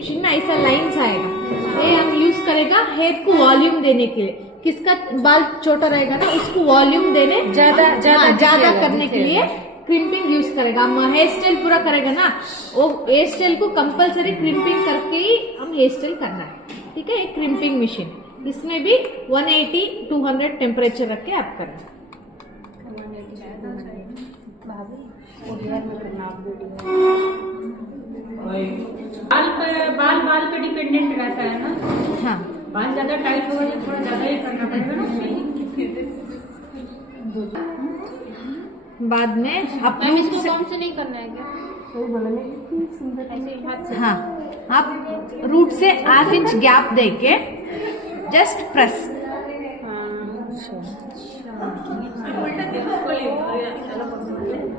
Machine में ऐसा lines आएगा, ये हम यूज करेगा हेयर को वॉल्यूम देने के लिए। किसका बाल छोटा रहेगा ना उसको वॉल्यूम देने ज्यादा करने के लिए क्रिम्पिंग यूज करेगा। हम हेयर स्टाइल पूरा करेगा ना, वो हेयर स्टाइल को कंपलसरी क्रिम्पिंग करके ही हम हेयर स्टाइल करना है, ठीक है। एक क्रिम्पिंग मशीन, इसमें भी 180-200 टेम्परेचर रख के आप करें। बाल पे डिपेंडेंट रहता है ना। हाँ, बाल ज्यादा टाइट होगा तो थोड़ा ज्यादा ही करना पड़ेगा ना। बाद में आप मैम इसको कौन से नहीं करना है क्या? ऐसे ही हाथ से? हाँ, आप रूट से 1/2 इंच गैप देके जस्ट प्रेस।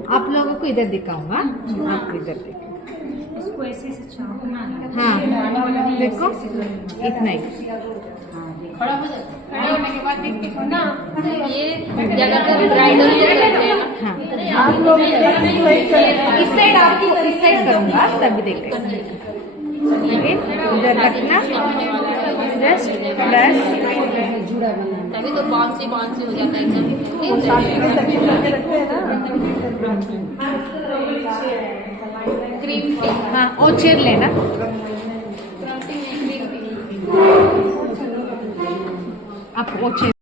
आप लोगों को इधर दिखाऊंगा, आप इधर देखो। इसको ऐसे से चापना है। हाँ, देखो इतना ही। खड़ा हो जाता है। खड़े होने के बाद देखिए ना, ये ज्यादातर ब्राइडल करते हैं ना। हाँ, आप लोग इस साइड, आपको इस साइड करूंगा तभी देखेंगे। इधर रखना, जस्ट प्रेस। तभी तो बाउंसी हो जाता है एकदम। क्रीम पे हाँ, और चेयर लेना। आप वो चेयर